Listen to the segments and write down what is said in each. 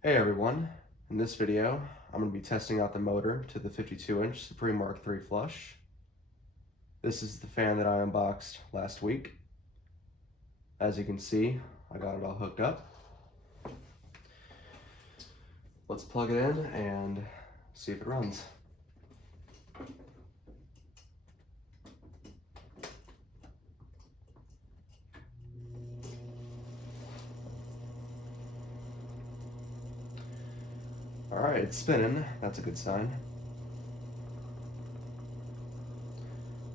Hey everyone, in this video I'm going to be testing out the motor to the 52-inch Supreme Mark III Flush. This is the fan that I unboxed last week. As you can see, I got it all hooked up. Let's plug it in and see if it runs. Alright, it's spinning. That's a good sign.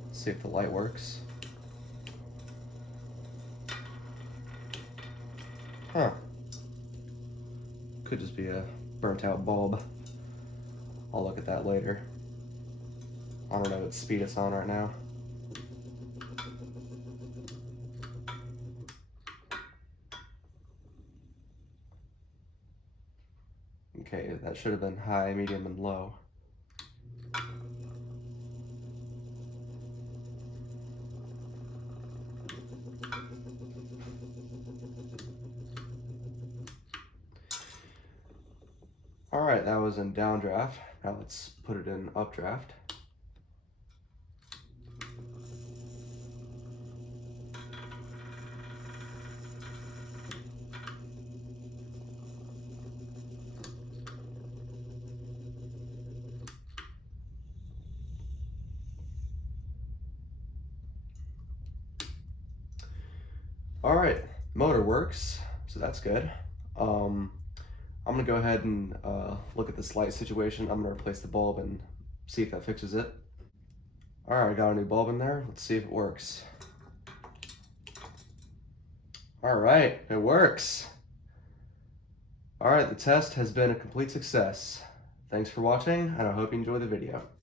Let's see if the light works. Huh. Could just be a burnt out bulb. I'll look at that later. I don't know what speed it's on right now. Okay, that should have been high, medium, and low. Alright, that was in downdraft. Now let's put it in updraft. Alright, motor works, so that's good. I'm gonna go ahead and look at this light situation. I'm gonna replace the bulb and see if that fixes it. Alright, I got a new bulb in there. Let's see if it works. Alright, it works. Alright, the test has been a complete success. Thanks for watching, and I hope you enjoy the video.